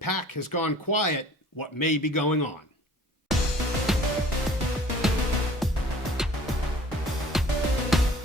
PAC has gone quiet. What may be going on?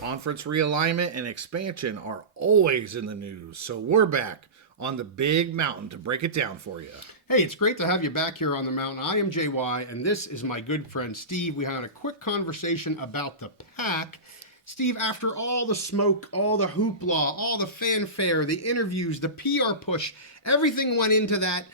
Conference realignment and expansion are always in the news, so we're back on the big mountain to break it down for you. Hey, it's great to have you back here on the mountain. I am JY, and this is my good friend Steve. We had a quick conversation about the PAC. Steve, after all the smoke, all the hoopla, all the fanfare, the interviews, the PR push, everything went into that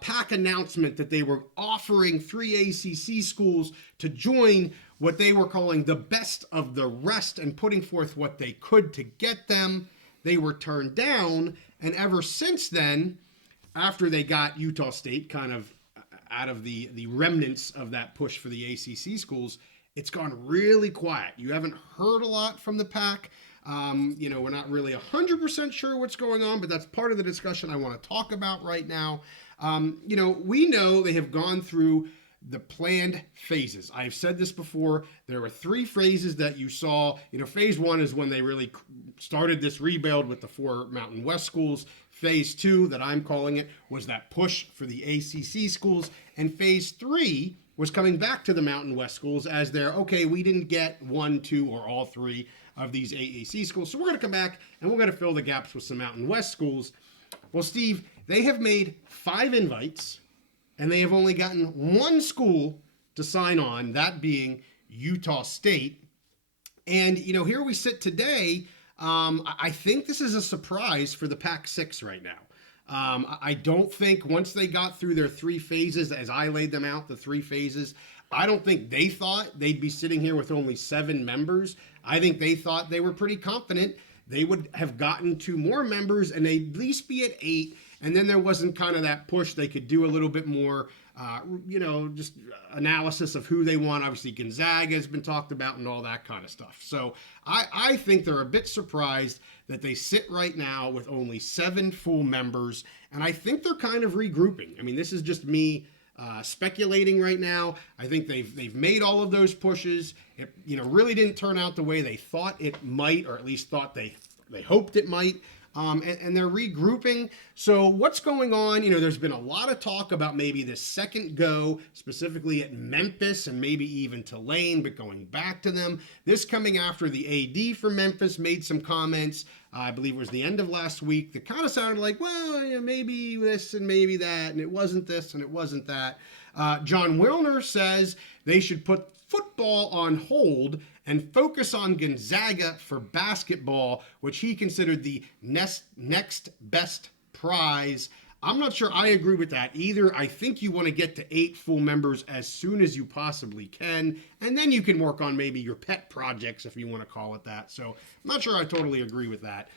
PAC announcement that they were offering 3 ACC schools to join what they were calling the best of the rest and putting forth what they could to get them. They were turned down, and ever since then, after they got Utah State kind of out of the remnants of that push for the ACC schools, it's gone really quiet. You haven't heard a lot from the PAC. We're not really 100% sure what's going on, but that's part of the discussion I want to talk about right now. We know they have gone through the planned phases. I've said this before. There were 3 phases that you saw. Phase 1 is when they really started this rebuild with the 4 Mountain West schools. Phase 2, that I'm calling it, was that push for the ACC schools. And phase 3 was coming back to the Mountain West schools as we didn't get 1, 2, or all 3 of these AAC schools. So we're going to come back and we're going to fill the gaps with some Mountain West schools. Well, Steve, they have made 5 invites, and they have only gotten 1 school to sign on, that being Utah State. And, here we sit today. I think this is a surprise for the PAC-6 right now. I don't think once they got through their 3 phases, as I laid them out, the 3 phases, I don't think they thought they'd be sitting here with only 7 members. I think they thought they were pretty confident they would have gotten 2 more members and they'd at least be at 8. And then there wasn't kind of that push. They could do a little bit more, just analysis of who they want. Obviously, Gonzaga has been talked about and all that kind of stuff. So I think they're a bit surprised that they sit right now with only 7 full members. And I think they're kind of regrouping. I mean, this is just me speculating right now. I think they've made all of those pushes. It really didn't turn out the way they thought it might, or at least thought they hoped it might. And they're regrouping. So what's going on? There's been a lot of talk about maybe this second go, specifically at Memphis and maybe even Tulane, but going back to them. This coming after the AD for Memphis made some comments, I believe it was the end of last week, that kind of sounded like, maybe this and maybe that, and it wasn't this and it wasn't that. John Wilner says they should put football on hold and focus on Gonzaga for basketball, which he considered the next best prize. I'm not sure I agree with that either. I think you want to get to 8 full members as soon as you possibly can, and then you can work on maybe your pet projects, if you want to call it that. So I'm not sure I totally agree with that.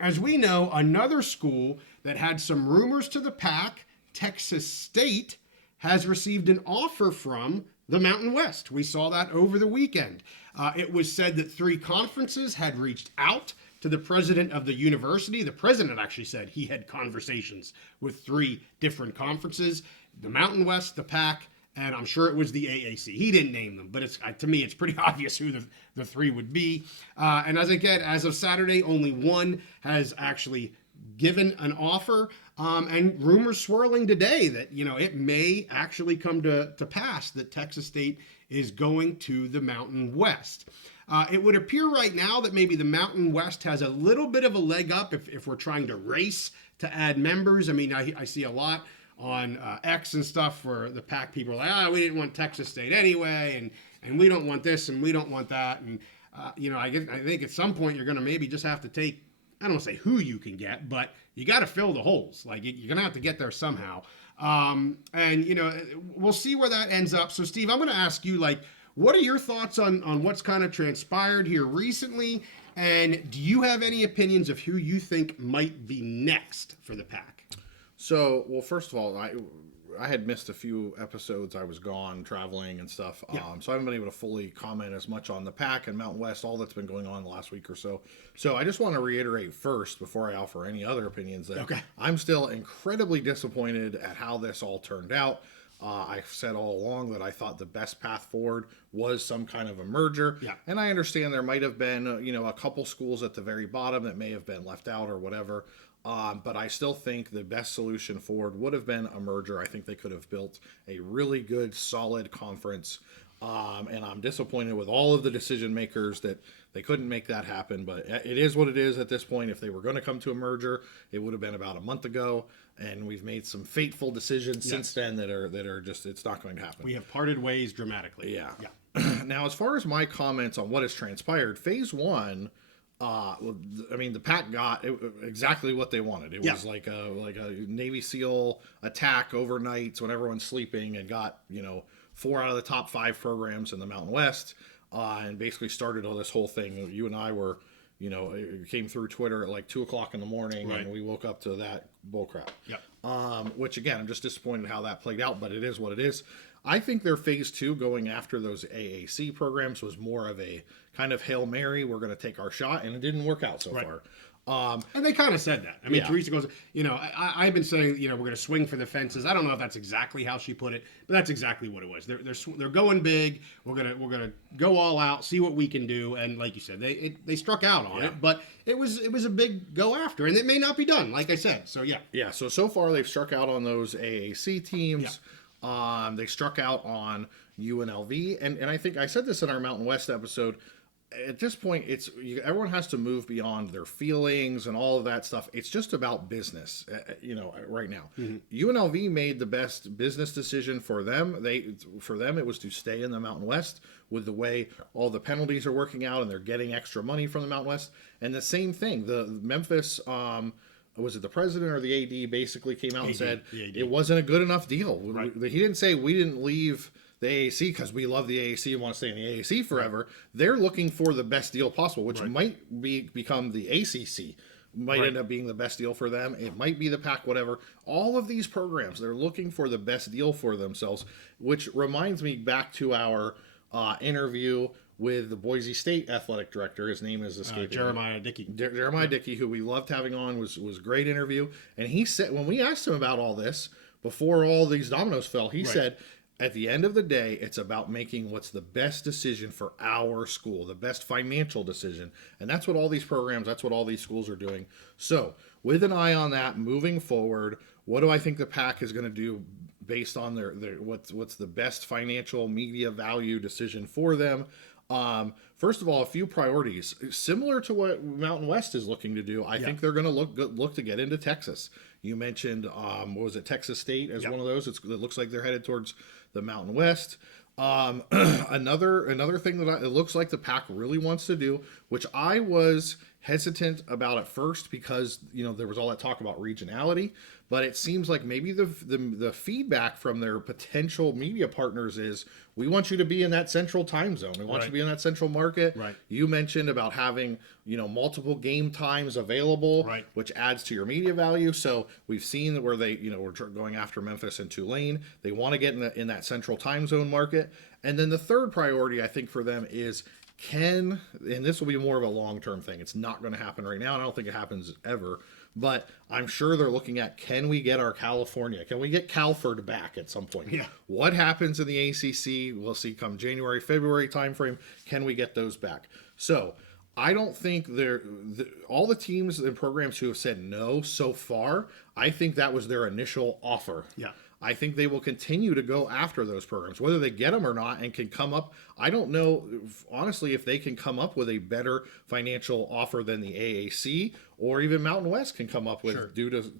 As we know, another school that had some rumors to the PAC, Texas State, has received an offer from the Mountain West. We saw that over the weekend. It was said that 3 conferences had reached out to the president of the university. The president actually said he had conversations with 3 different conferences, the Mountain West, the PAC, and I'm sure it was the AAC. He didn't name them, but to me, it's pretty obvious who the 3 would be. And as of Saturday, only 1 has actually given an offer, and rumors swirling today that it may actually come to pass that Texas State is going to the Mountain West. It would appear right now that maybe the Mountain West has a little bit of a leg up if we're trying to race to add members. I mean, I see a lot on X and stuff where the PAC people are like, we didn't want Texas State anyway, and we don't want this and we don't want that, and I think at some point you're going to maybe just have to take, I don't want to say who you can get, but you got to fill the holes. Like, you're going to have to get there somehow. We'll see where that ends up. So, Steve, I'm going to ask you, what are your thoughts on what's kind of transpired here recently? And do you have any opinions of who you think might be next for the PAC? So, well, first of all, I had missed a few episodes. I was gone traveling and stuff. Yeah. So I haven't been able to fully comment as much on the PAC and Mountain West, all that's been going on the last week or so. So I just want to reiterate first, before I offer any other opinions, that I'm still incredibly disappointed at how this all turned out. I've said all along that I thought the best path forward was some kind of a merger. Yeah. And I understand there might have been, a couple schools at the very bottom that may have been left out or whatever. But I still think the best solution forward would have been a merger. I think they could have built a really good, solid conference. And I'm disappointed with all of the decision makers that they couldn't make that happen. But it is what it is at this point. If they were going to come to a merger, it would have been about a month ago. And we've made some fateful decisions since then that are just, it's not going to happen. We have parted ways dramatically. Yeah. Now, as far as my comments on what has transpired, phase one, the PAC got exactly what they wanted. It was like a Navy SEAL attack overnight when everyone's sleeping, and got 4 out of the top 5 programs in the Mountain West, and basically started all this whole thing. You and I were, it came through Twitter at like 2:00 in the morning, and we woke up to that bullcrap. Which again, I'm just disappointed how that played out, but it is what it is. I think their phase 2 going after those AAC programs was more of a kind of Hail Mary. We're going to take our shot, and it didn't work out so far. And they kind of said that. I mean, Teresa goes, I've been saying, we're going to swing for the fences. I don't know if that's exactly how she put it, but that's exactly what it was. They're going big. We're gonna go all out, see what we can do. And like you said, they struck out on it, but it was a big go after, and it may not be done, like I said. So yeah. So far they've struck out on those AAC teams. They struck out on UNLV, and I think I said this in our Mountain West episode. At this point, everyone has to move beyond their feelings and all of that stuff. It's just about business, right now. UNLV made the best business decision for them. For them, it was to stay in the Mountain West with the way all the penalties are working out, and they're getting extra money from the Mountain West. And the same thing, the Memphis, was it the president or the AD basically came out and said it wasn't a good enough deal. He didn't say we didn't leave the AAC because we love the AAC and want to stay in the AAC forever. They're looking for the best deal possible, which might become the ACC. Might end up being the best deal for them. It might be the PAC, whatever. All of these programs, they're looking for the best deal for themselves, which reminds me back to our interview with the Boise State athletic director. His name is escaping Jeremiah Dickey. Jeremiah Dickey, who we loved having on, was a great interview. And he said, when we asked him about all this, before all these dominoes fell, he said, at the end of the day, it's about making what's the best decision for our school, the best financial decision. And that's what all these programs, that's what all these schools are doing. So with an eye on that, moving forward, what do I think the PAC is going to do based on their what's the best financial media value decision for them? First of all, a few priorities similar to what Mountain West is looking to do. I think they're going to look to get into Texas. You mentioned, what was it, Texas State as one of those? It looks like they're headed towards the Mountain West. Another thing that it looks like the PAC really wants to do, which I was hesitant about at first because there was all that talk about regionality, but it seems like maybe the feedback from their potential media partners is, we want you to be in that central time zone. We want you to be in that central market. You mentioned about having multiple game times available, which adds to your media value. So we've seen where they we're going after Memphis and Tulane. They want to get in that central time zone market. And then the third priority I think for them is, and this will be more of a long-term thing. It's not going to happen right now, and I don't think it happens ever. But I'm sure they're looking at, can we get our California? Can we get Calford back at some point? What happens in the ACC? We'll see come January, February timeframe. Can we get those back? So I don't think all the teams and programs who have said no so far, I think that was their initial offer. I think they will continue to go after those programs, whether they get them or not, and can come up. I don't know, honestly, if they can come up with a better financial offer than the AAC, or even Mountain West can come up with, due to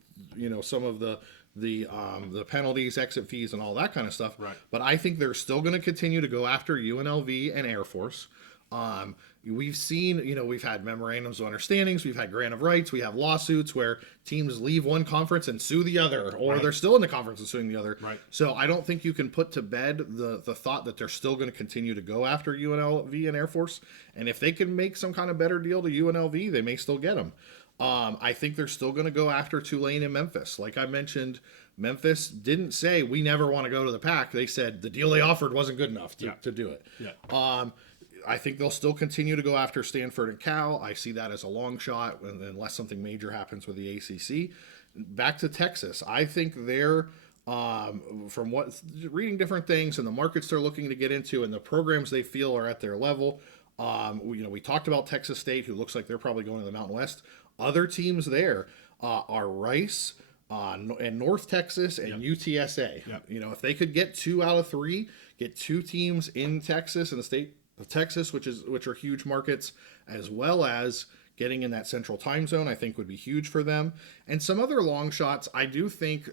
some of the penalties, exit fees, and all that kind of stuff. But I think they're still going to continue to go after UNLV and Air Force. We've seen, we've had memorandums of understandings, we've had grant of rights, we have lawsuits where teams leave one conference and sue the other, or they're still in the conference and suing the other. So I don't think you can put to bed the thought that they're still going to continue to go after UNLV and Air Force. And if they can make some kind of better deal to UNLV, they may still get them. I think they're still going to go after Tulane and Memphis. Like I mentioned, Memphis didn't say, we never want to go to the PAC. They said the deal they offered wasn't good enough to do it. I think they'll still continue to go after Stanford and Cal. I see that as a long shot unless something major happens with the ACC. Back to Texas. I think they're, from reading different things and the markets they're looking to get into and the programs they feel are at their level. We talked about Texas State, who looks like they're probably going to the Mountain West. Other teams there, are Rice, and North Texas and UTSA. Yep. You know, if they could get 2 out of 3, get 2 teams in Texas, in the state of Texas, which are huge markets, as well as getting in that central time zone, I think would be huge for them. And some other long shots, I do think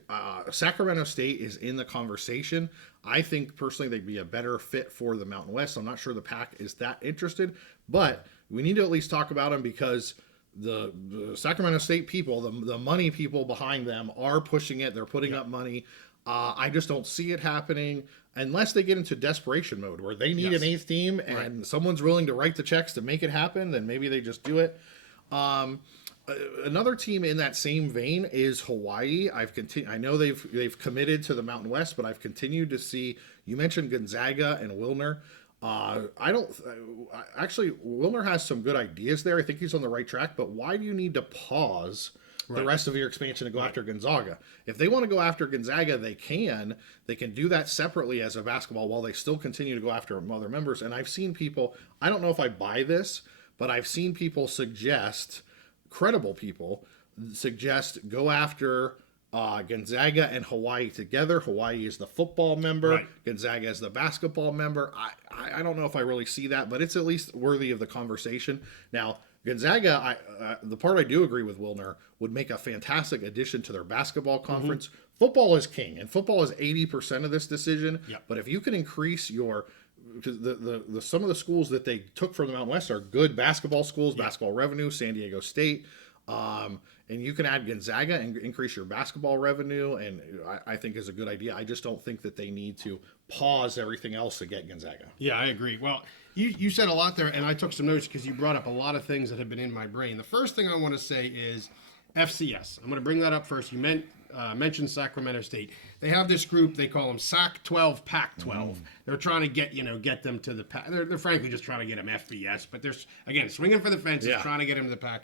Sacramento State is in the conversation. I think personally they'd be a better fit for the Mountain West. I'm not sure the PAC is that interested, but we need to at least talk about them because the Sacramento State people, the money people behind them are pushing it. They're putting up money. I just don't see it happening unless they get into desperation mode where they need an 8th team and someone's willing to write the checks to make it happen. Then maybe they just do it. Another team in that same vein is Hawaii. I know they've committed to the Mountain West, but I've continued to see. You mentioned Gonzaga and Wilner. Actually, Wilner has some good ideas there. I think he's on the right track. But why do you need to pause the rest of your expansion to go after Gonzaga? If they want to go after Gonzaga, they can. They can do that separately as a basketball while they still continue to go after other members. And I've seen people. I don't know if I buy this, but I've seen people suggest, credible people suggest, go after Gonzaga and Hawaii together. Hawaii is the football member. Gonzaga is the basketball member. I don't know if I really see that, but it's at least worthy of the conversation. Now, Gonzaga, the part I do agree with Wilner, would make a fantastic addition to their basketball conference. Football is king, and football is 80% of this decision. But if you can increase your some of the schools that they took from the Mountain West are good basketball schools, basketball revenue, San Diego State. And you can add Gonzaga and increase your basketball revenue, and I think is a good idea. I just don't think that they need to pause everything else to get Gonzaga. Yeah, I agree. Well, you said a lot there, and I took some notes because you brought up a lot of things that have been in my brain. The first thing I want to say is FCS. I'm going to bring that up first. You mentioned Sacramento State. They have this group. They call them PAC-12, PAC-12. They're trying to get them to the PAC. They're frankly just trying to get them FBS, but they're, again, swinging for the fences, trying to get them to the PAC.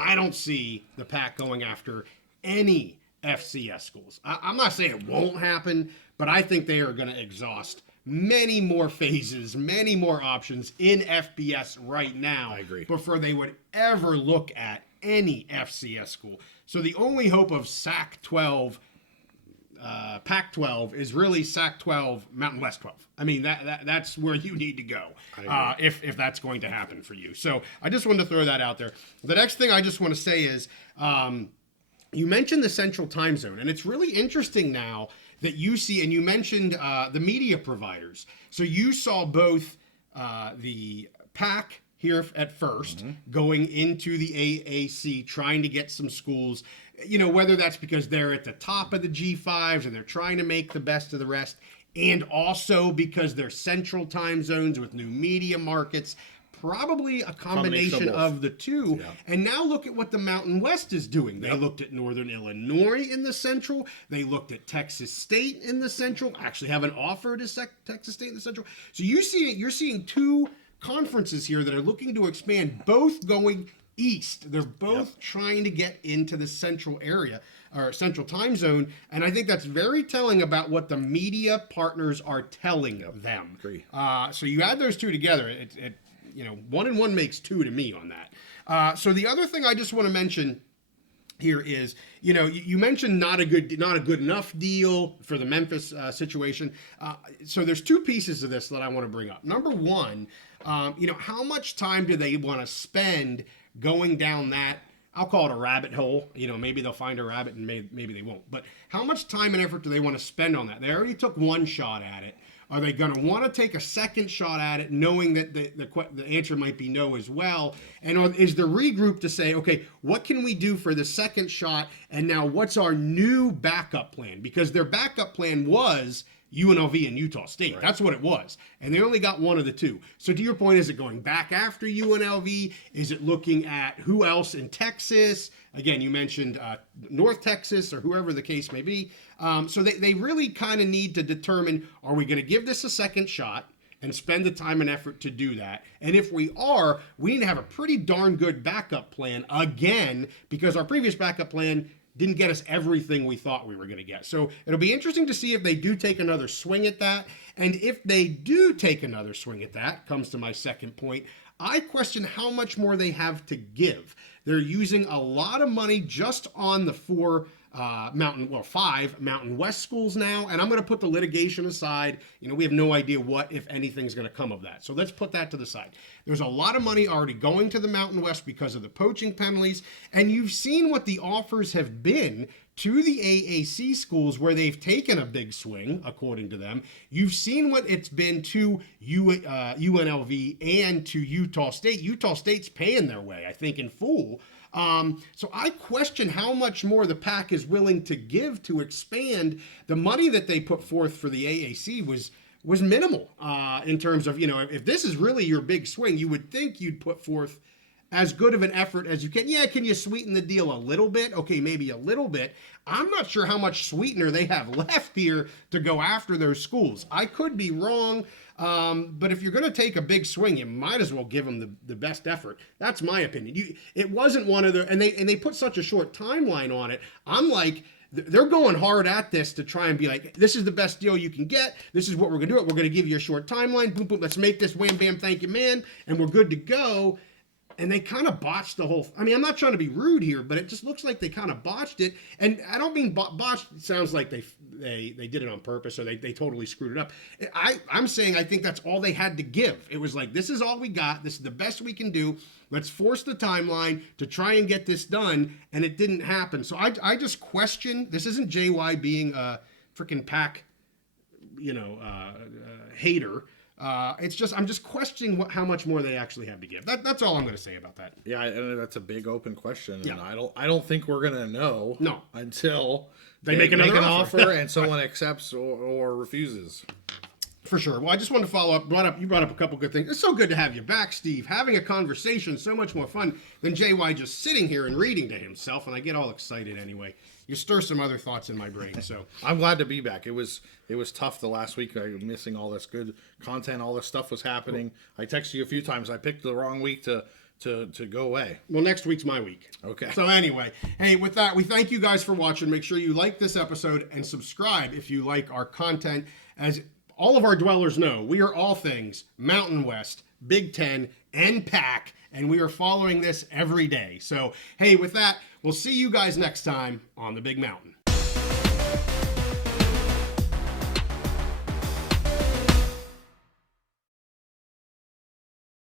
I don't see the PAC going after any FCS schools. I'm not saying it won't happen, but I think they are going to exhaust many more phases, many more options in FBS right now. I agree. Before they would ever look at any FCS school. So the only hope of PAC-12 is really PAC-12, Mountain West 12. I mean, that's where you need to go if that's going to happen for you. So I just wanted to throw that out there. The next thing I just want to say is you mentioned the central time zone, and it's really interesting now that you see, and you mentioned the media providers. So you saw both the PAC here at first, going into the AAC, trying to get some schools, whether that's because they're at the top of the G5s and they're trying to make the best of the rest, and also because they're central time zones with new media markets, probably a combination of the two. And now look at what the Mountain West is doing. They looked at Northern Illinois in the central. They looked at Texas State in the central, actually have an offer to Texas State in the central. So you're seeing two conferences here that are looking to expand, both going east. They're both trying to get into the central area or central time zone, and I think that's very telling about what the media partners are telling them. So you add those two together, it 1 and 1 makes 2 to me on that. So the other thing I just want to mention here is, you mentioned not a good enough deal for the Memphis situation. So there's 2 pieces of this that I want to bring up. Number one, how much time do they want to spend going down that, I'll call it a rabbit hole. Maybe they'll find a rabbit and maybe they won't. But how much time and effort do they want to spend on that? They already took one shot at it. Are they going to want to take a second shot at it, knowing that the answer might be no as well? And is the regroup to say, okay, what can we do for the second shot? And now what's our new backup plan? Because their backup plan was UNLV and Utah State. Right. That's what it was. And they only got one of the two. So to your point, is it going back after UNLV? Is it looking at who else in Texas? Again, you mentioned North Texas or whoever the case may be. So they really kind of need to determine, are we going to give this a second shot and spend the time and effort to do that? And if we are, we need to have a pretty darn good backup plan again, because our previous backup plan didn't get us everything we thought we were going to get. So it'll be interesting to see if they do take another swing at that. And if they do take another swing at that, comes to my second point, I question how much more they have to give. They're using a lot of money just on the 5 Mountain West schools now, and I'm going to put the litigation aside. We have no idea what, if anything's going to come of that. So let's put that to the side. There's a lot of money already going to the Mountain West because of the poaching penalties, and you've seen what the offers have been to the AAC schools where they've taken a big swing, according to them. You've seen what it's been to UNLV and to Utah State. Utah State's paying their way, I think, in full. So I question how much more the PAC is willing to give to expand. The money that they put forth for the AAC was minimal in terms of, if this is really your big swing, you would think you'd put forth as good of an effort as you can. Yeah, can you sweeten the deal a little bit? Okay, maybe a little bit. I'm not sure how much sweetener they have left here to go after those schools. I could be wrong, but if you're going to take a big swing, you might as well give them the best effort. That's my opinion. It wasn't one of the, and they put such a short timeline on it. I'm like, they're going hard at this to try and be like, this is the best deal you can get. This is what we're going to do. We're going to give you a short timeline. Boom, boom. Let's make this wham, bam, thank you, man. And we're good to go. And they kind of botched the whole. I mean, I'm not trying to be rude here, but it just looks like they kind of botched it. And I don't mean botched. It sounds like they did it on purpose, or they totally screwed it up. I'm saying I think that's all they had to give. It was like, this is all we got. This is the best we can do. Let's force the timeline to try and get this done, and it didn't happen. So I just question. This isn't JY being a freaking PAC, hater. It's just, I'm just questioning how much more they actually have to give. That's all I'm going to say about that. Yeah, and that's a big open question. Yeah. And I don't think we're going to know until they make an offer and someone accepts or refuses. For sure. Well, I just wanted to follow up. You brought up a couple good things. It's so good to have you back, Steve. Having a conversation is so much more fun than JY just sitting here and reading to himself, and I get all excited anyway. You stir some other thoughts in my brain. So I'm glad to be back. It was tough the last week. I was missing all this good content. All this stuff was happening. Cool. I texted you a few times. I picked the wrong week to go away. Well, next week's my week. Okay. So anyway, hey, with that, we thank you guys for watching. Make sure you like this episode and subscribe if you like our content. As all of our dwellers know, we are all things Mountain West, Big Ten, and PAC, and we are following this every day. So, hey, with that, we'll see you guys next time on the Big Mountain.